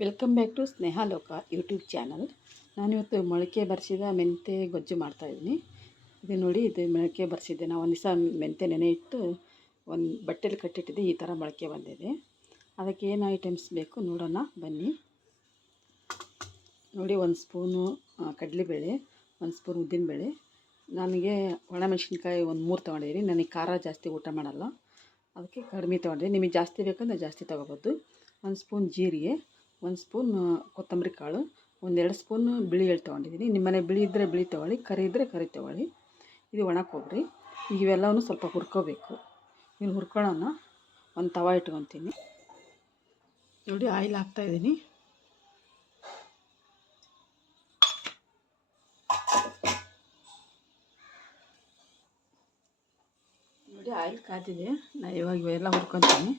Welcome back to ಸ್ನೇಹ ಲೋಕ YouTube channel. ನಾನಿವತ್ತು ಮೊಳಕೆ ಬರಿಸಿದ ಮೆಂತೆ ಗೊಜ್ಜು ಮಾಡ್ತಾಯಿದ್ದೀನಿ. ಇದು ನೋಡಿ, ಇದು ಮೊಳಕೆ ಬರಿಸಿದ್ದೆ. ನಾವು ಒಂದು ದಿವಸ ಮೆಂತೆ ನೆನೆ ಇಟ್ಟು ಒಂದು ಬಟ್ಟೆಲಿ ಕಟ್ಟಿಟ್ಟಿದ್ದೆ. ಈ ಥರ ಮೊಳಕೆ ಬಂದಿದೆ. ಅದಕ್ಕೆ ಏನು ಐಟಮ್ಸ್ ಬೇಕು ನೋಡೋಣ ಬನ್ನಿ. ನೋಡಿ, ಒಂದು ಸ್ಪೂನು ಕಡಲೆಬೇಳೆ, ಒಂದು ಸ್ಪೂನ್ ಉದ್ದಿನಬೇಳೆ. ನನಗೆ ಒಣಮೆಣಸಿನ್ಕಾಯಿ ಒಂದು 3 ತೊಗೊಂಡಿದ್ದೀನಿ. ನನಗೆ ಖಾರ ಜಾಸ್ತಿ ಊಟ ಮಾಡಲ್ಲ, ಅದಕ್ಕೆ ಕಡಿಮೆ ತೊಗೊಂಡಿದ್ದೀನಿ. ನಿಮಗೆ ಜಾಸ್ತಿ ಬೇಕಂದ್ರೆ ಜಾಸ್ತಿ ತೊಗೋಬೋದು. ಒಂದು ಸ್ಪೂನ್ ಜೀರಿಗೆ, ಒಂದು ಸ್ಪೂನ್ ಕೊತ್ತಂಬರಿ ಕಾಳು, 1-2 ಸ್ಪೂನ್ ಬಿಳಿ ಎಳ್ಳು ತೊಗೊಂಡಿದ್ದೀನಿ. ನಿಮ್ಮ ಮನೆ ಬಿಳಿ ಇದ್ದರೆ ಬಿಳಿ ತೊಗೊಳ್ಳಿ, ಕರಿ ಇದ್ದರೆ ಕರಿ ತೊಗೊಳ್ಳಿ. ಇದು ಒಣ ಕೊಬ್ಬರಿ. ಈಗ ಇವೆಲ್ಲವನ್ನು ಸ್ವಲ್ಪ ಹುರ್ಕೋಬೇಕು. ಇನ್ನು ಹುರ್ಕೊಳ್ಳೋಣ. ಒಂದು ತವ ಇಟ್ಕೊತೀನಿ. ನೋಡಿ, ಆಯಿಲ್ ಹಾಕ್ತಾಯಿದ್ದೀನಿ. ನೋಡಿ, ಆಯಿಲ್ ಕಾದಿದೆ. ನಾನು ಇವಾಗ ಇವೆಲ್ಲ ಹುರ್ಕೊತೀನಿ.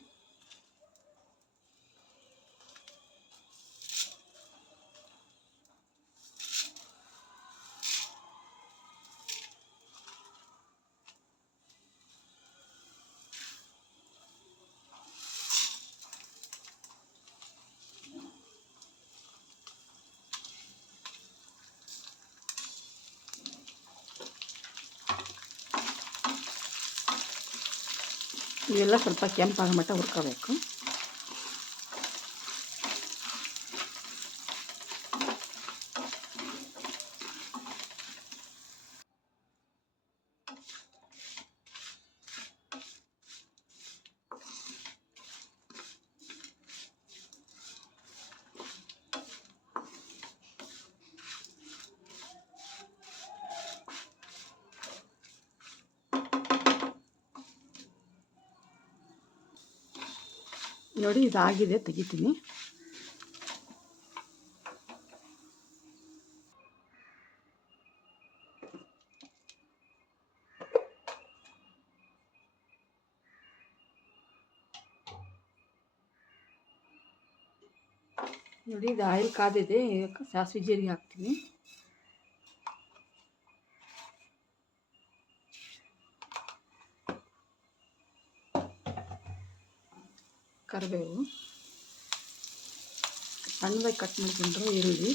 ಇವೆಲ್ಲ ಸ್ವಲ್ಪ ಕೆಂಪಾಗೋ ಮಟ್ಟ ಹುರ್ಕೋಬೇಕು. ನೋಡಿ, ಇದಾಗಿದೆ, ತೆಗಿತೀನಿ. ನೋಡಿ, ಇದು ಆಯಿಲ್ ಕಾದಿದೆ. ಇದಕ್ಕೆ ಸಾಸಿವೆ ಜೀರಿಗೆ ಹಾಕ್ತೀನಿ. ಕರಿಬೇವು, ಸಣ್ಣದಾಗಿ ಕಟ್ ಮಾಡಿಕೊಂಡ್ರೆ ಈರುಳ್ಳಿ,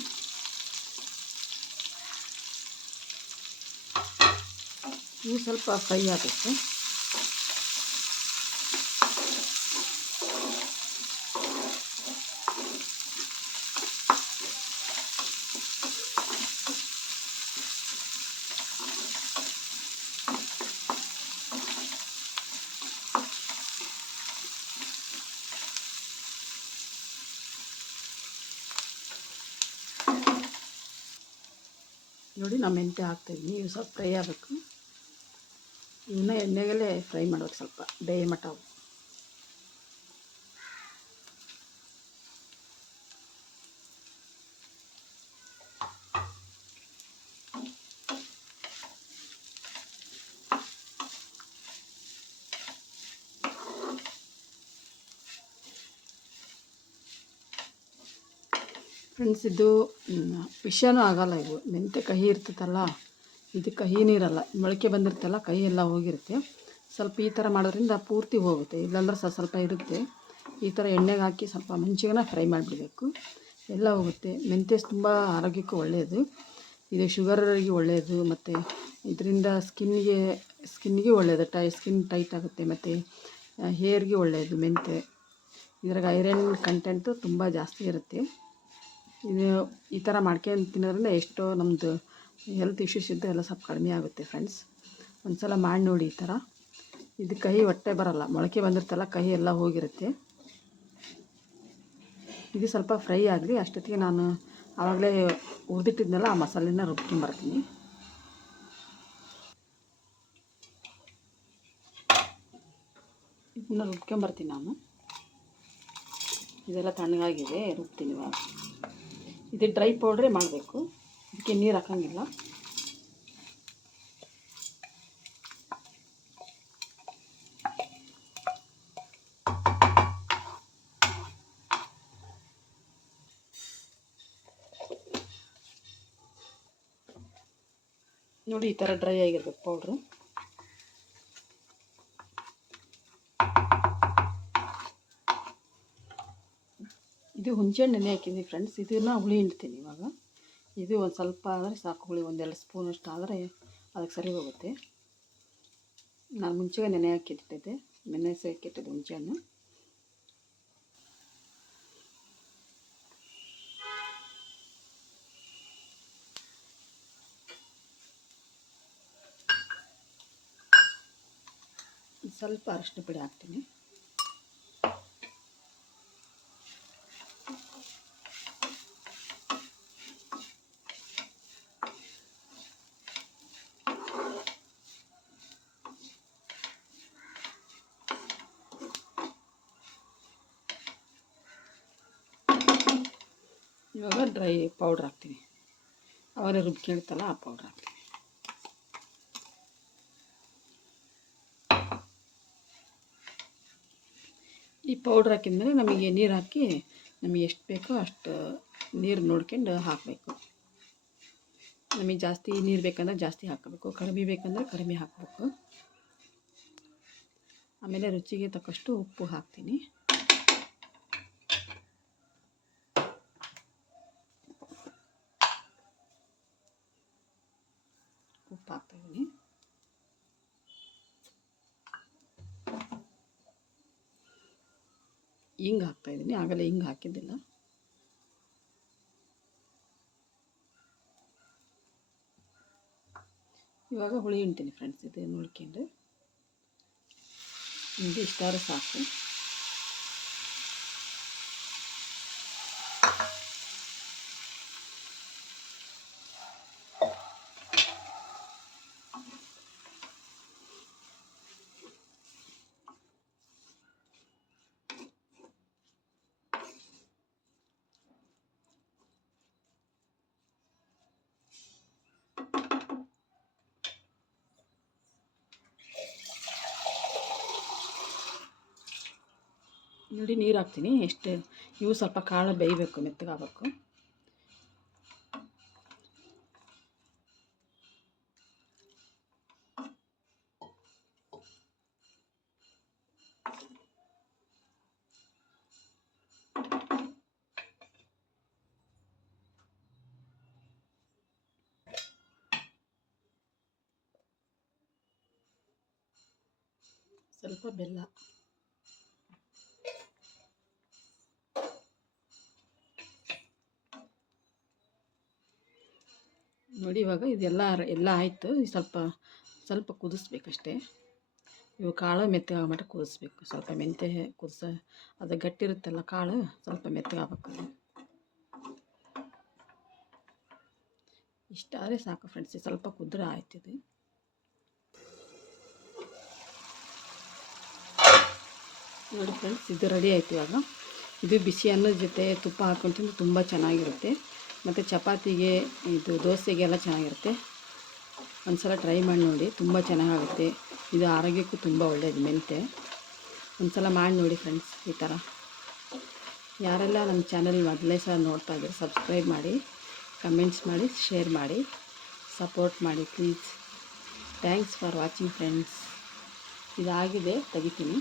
ಇವು ಸ್ವಲ್ಪ ಫ್ರೈ ಆಗುತ್ತೆ. ನೋಡಿ, ನಾನು ಮೆಂತ್ಯ ಹಾಕ್ತಾಯಿದ್ದೀನಿ. ಇವು ಸ್ವಲ್ಪ ಫ್ರೈ ಆಗಬೇಕು. ಇವನ್ನ ಎಣ್ಣೆಗಲ್ಲೇ ಫ್ರೈ ಮಾಡೋದು, ಸ್ವಲ್ಪ ಬೇಯ ಮಟ್ಟ. ಫ್ರೆಂಡ್ಸ್, ಇದು ವಿಷಯನೂ ಆಗೋಲ್ಲ. ಇವು ಮೆಂತ್ಯ ಕಹಿ ಇರ್ತೈತಲ್ಲ, ಇದು ಕಹಿನೂ ಇರಲ್ಲ. ಮೊಳಕೆ ಬಂದಿರ್ತಲ್ಲ, ಕಹಿ ಎಲ್ಲ ಹೋಗಿರುತ್ತೆ. ಸ್ವಲ್ಪ ಈ ಥರ ಮಾಡೋದ್ರಿಂದ ಪೂರ್ತಿ ಹೋಗುತ್ತೆ. ಇಲ್ಲಾಂದ್ರೆ ಸ್ವಲ್ಪ ಇರುತ್ತೆ. ಈ ಥರ ಎಣ್ಣೆಗೆ ಹಾಕಿ ಸ್ವಲ್ಪ ಮುಂಚೆಗೇ ಫ್ರೈ ಮಾಡಿಬಿಡಬೇಕು, ಎಲ್ಲ ಹೋಗುತ್ತೆ. ಮೆಂತ್ಯ ತುಂಬ ಆರೋಗ್ಯಕ್ಕೂ ಒಳ್ಳೆಯದು. ಇದು ಶುಗರಿಗೆ ಒಳ್ಳೆಯದು, ಮತ್ತು ಇದರಿಂದ ಸ್ಕಿನ್ನಿಗೆ ಒಳ್ಳೆಯದು. ಸ್ಕಿನ್ ಟೈಟ್ ಆಗುತ್ತೆ, ಮತ್ತು ಹೇರ್ಗೆ ಒಳ್ಳೆಯದು ಮೆಂತ್ಯ. ಇದ್ರಾಗ ಐರನ್ ಕಂಟೆಂಟು ತುಂಬ ಜಾಸ್ತಿ ಇರುತ್ತೆ. ಇದು ಈ ಥರ ಮಾಡ್ಕೊಂಡು ತಿನ್ನೋದ್ರಿಂದ ಎಷ್ಟೋ ನಮ್ಮದು ಹೆಲ್ತ್ ಇಶ್ಯೂಸ್ ಇದ್ದು ಎಲ್ಲ ಸ್ವಲ್ಪ ಕಡಿಮೆ ಆಗುತ್ತೆ. ಫ್ರೆಂಡ್ಸ್, ಒಂದು ಸಲ ಮಾಡಿ ನೋಡಿ ಈ ಥರ. ಇದು ಕಹಿ ಹೊಟ್ಟೆ ಬರೋಲ್ಲ, ಮೊಳಕೆ ಬಂದಿರ್ತಲ್ಲ, ಕಹಿ ಎಲ್ಲ ಹೋಗಿರುತ್ತೆ. ಇದು ಸ್ವಲ್ಪ ಫ್ರೈ ಆಗಲಿ. ಅಷ್ಟೊತ್ತಿಗೆ ನಾನು ಆವಾಗಲೇ ಹುರಿದಿಟ್ಟಿದ್ನಲ್ಲ, ಆ ಮಸಾಲೆನ ರುಬ್ಕೊಂಬರ್ತೀನಿ. ಇದನ್ನ ರುಬ್ಕೊಂಬರ್ತೀನಿ ನಾನು. ಇದೆಲ್ಲ ತಣ್ಣಗಾಗಿದೆ, ರುಬ್ತೀನಿ ಇವಾಗ. ಇದು ಡ್ರೈ ಪೌಡ್ರೇ ಮಾಡಬೇಕು, ಇದಕ್ಕೆ ನೀರು ಹಾಕೋಂಗಿಲ್ಲ. ನೋಡಿ, ಈ ಥರ ಡ್ರೈ ಆಗಿರ್ಬೇಕು ಪೌಡ್ರು. ಇದು ಹುಣಸೆಹಣ್ಣು ನೆನೆ ಹಾಕಿದ್ದೀನಿ ಫ್ರೆಂಡ್ಸ್. ಇದನ್ನು ಹುಳಿ ಹಿಂಡ್ತೀನಿ ಇವಾಗ. ಇದು ಒಂದು ಸ್ವಲ್ಪ ಆದರೆ ಸಾಕು, ಹುಳಿ 1-2 ಸ್ಪೂನಷ್ಟು ಆದರೆ ಅದಕ್ಕೆ ಸರಿ ಹೋಗುತ್ತೆ. ನಾನು ಮುಂಚೆಗೆ ನೆನೆ ಹಾಕಿಟ್ಟಿದ್ದೆ, ಹುಣಸೆಹಣ್ಣು. ಸ್ವಲ್ಪ ಅರಿಶಿನ ಪುಡಿ ಹಾಕ್ತೀನಿ. ಇವಾಗ ಡ್ರೈ ಪೌಡ್ರ್ ಹಾಕ್ತೀನಿ. ಅವರೇ ರುಬ್ಕೊಂಡಿರ್ತಲ್ಲ ಆ ಪೌಡ್ರ್ ಹಾಕ್ತೀನಿ. ಈ ಪೌಡ್ರ್ ಹಾಕಿದ್ಮೇಲೆ ನಮಗೆ ನೀರು ಹಾಕಿ ನಮಗೆ ಎಷ್ಟು ಬೇಕೋ ಅಷ್ಟು ನೀರು ನೋಡ್ಕೊಂಡು ಹಾಕಬೇಕು. ನಮಗೆ ಜಾಸ್ತಿ ನೀರು ಬೇಕಂದ್ರೆ ಜಾಸ್ತಿ ಹಾಕಬೇಕು, ಕಡಿಮೆ ಬೇಕಂದ್ರೆ ಕಡಿಮೆ ಹಾಕಬೇಕು. ಆಮೇಲೆ ರುಚಿಗೆ ತಕ್ಕಷ್ಟು ಉಪ್ಪು ಹಾಕ್ತೀನಿ. ಉಪ್ಪು ಹಾಕ್ತಾಯಿದ್ದೀನಿ. ಹಿಂಗೆ ಹಾಕ್ತಾಯಿದ್ದೀನಿ, ಆಗಲೇ ಹಿಂಗೆ ಹಾಕಿದ್ದಿಲ್ಲ. ಇವಾಗ ಹುಳಿ ಹಿಂಡ್ತೀನಿ ಫ್ರೆಂಡ್ಸ್. ಇದು ನೋಡ್ಕೊಂಡು ಹಿಂಗೆ ಇಷ್ಟಾದ್ರೆ ಸಾಕು. ನೋಡಿ ನೀರು ಹಾಕ್ತೀನಿ. ಎಷ್ಟು ಇವು ಸ್ವಲ್ಪ ಕಾಳು ಬೇಯಬೇಕು, ಮೆತ್ತಗಾಗಬೇಕು. ಸ್ವಲ್ಪ ಬೆಲ್ಲ, ನೋಡಿ ಇವಾಗ ಇದೆಲ್ಲ ಆಯಿತು. ಸ್ವಲ್ಪ ಕುದಿಸ್ಬೇಕಷ್ಟೇ. ಇವು ಕಾಳು ಮೆತ್ತಗಾಗೋ ಮಟ್ಟ ಕುದಿಸ್ಬೇಕು. ಸ್ವಲ್ಪ ಮೆಂತ್ಯ ಅದು ಗಟ್ಟಿರುತ್ತಲ್ಲ ಕಾಳು, ಸ್ವಲ್ಪ ಮೆತ್ತಗಾಗಬೇಕು. ಇಷ್ಟಾದರೆ ಸಾಕು ಫ್ರೆಂಡ್ಸ್. ಸ್ವಲ್ಪ ಕುದ್ರೆ ಆಯ್ತಿದೆ. ನೋಡಿ ಫ್ರೆಂಡ್ಸ್, ಇದು ರೆಡಿ ಆಯ್ತು. ಇವಾಗ ಇದು ಬಿಸಿ ಅನ್ನದ ಜೊತೆ ತುಪ್ಪ ಹಾಕ್ಕೊಂಡು ತಿಂದು ತುಂಬ ಚೆನ್ನಾಗಿರುತ್ತೆ. ಮತ್ತು ಚಪಾತಿಗೆ, ಇದು ದೋಸೆಗೆಲ್ಲ ಚೆನ್ನಾಗಿರುತ್ತೆ. ಒಂದು ಸಲ ಟ್ರೈ ಮಾಡಿ ನೋಡಿ, ತುಂಬ ಚೆನ್ನಾಗಾಗುತ್ತೆ. ಇದು ಆರೋಗ್ಯಕ್ಕೂ ತುಂಬ ಒಳ್ಳೆಯದು ಮೆಂತ್ಯ. ಒಂದು ಸಲ ಮಾಡಿ ನೋಡಿ ಫ್ರೆಂಡ್ಸ್ ಈ ಥರ. ಯಾರೆಲ್ಲ ನಮ್ಮ ಚಾನಲ್ ಮೊದಲೇ ಸಹ ನೋಡ್ತಾ ಇದ್ದಾರೆ, ಸಬ್ಸ್ಕ್ರೈಬ್ ಮಾಡಿ, ಕಮೆಂಟ್ಸ್ ಮಾಡಿ, ಶೇರ್ ಮಾಡಿ, ಸಪೋರ್ಟ್ ಮಾಡಿ please. Thanks for watching friends. ಇದಾಗಿದೆ, ತೆಗಿತೀನಿ.